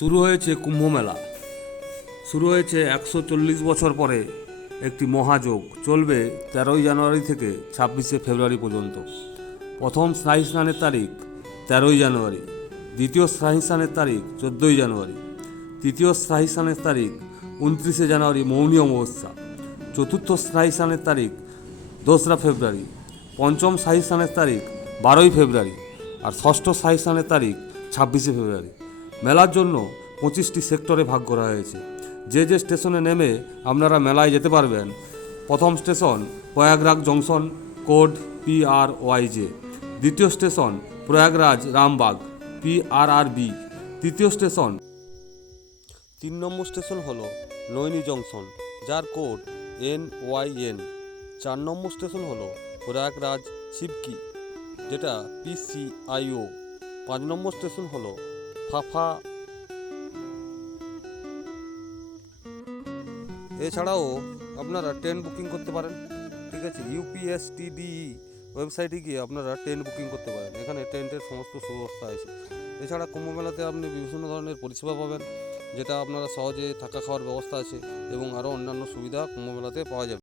শুরু হয়েছে কুম্ভমেলা। শুরু হয়েছে 140 বছর পরে একটি মহাযোগ। চলবে 13ই জানুয়ারি থেকে 26শে ফেব্রুয়ারি পর্যন্ত। প্রথম স্নায়ী স্নানের তারিখ 13ই জানুয়ারি, দ্বিতীয় স্নায়ী স্নানের তারিখ 14ই জানুয়ারি, তৃতীয় স্নায়ী স্নানের তারিখ 29শে জানুয়ারি মৌনী অমাবস্যা, চতুর্থ স্নায়ী স্নানের তারিখ 2রা ফেব্রুয়ারি, পঞ্চম স্নায়ী স্নানের তারিখ 12ই ফেব্রুয়ারি আর ষষ্ঠ স্নায়ী স্নানের তারিখ 26শে ফেব্রুয়ারি। মেলার জন্য 25টি সেক্টরে ভাগ করা হয়েছে। যে যে স্টেশনে নেমে আপনারা মেলায় যেতে পারবেন: প্রথম station Prayagraj junction, code PRYJ। দ্বিতীয় স্টেশন প্রয়াগরাজ রামবাগ, PRRB। তৃতীয় স্টেশন 3 নম্বর স্টেশন হলো নৈনি জংশন, যার কোড NYN। 4 নম্বর স্টেশন হলো প্রয়াগরাজ শিবকি, যেটা PCIO। 5 নম্বর স্টেশন হলো ফাফা। এছাড়াও আপনারা ট্রেন বুকিং করতে পারেন, ঠিক আছে। UPSTDE ওয়েবসাইটে গিয়ে আপনারা ট্রেন বুকিং করতে পারেন। এখানে ট্রেনের সমস্ত সুব্যবস্থা আছে। এছাড়া কুম্ভমেলাতে আপনি বিভিন্ন ধরনের পরিষেবা পাবেন, যেটা আপনারা সহজে থাকা খাওয়ার ব্যবস্থা আছে এবং আরও অন্যান্য সুবিধা কুম্ভমেলাতে পাওয়া যাবে।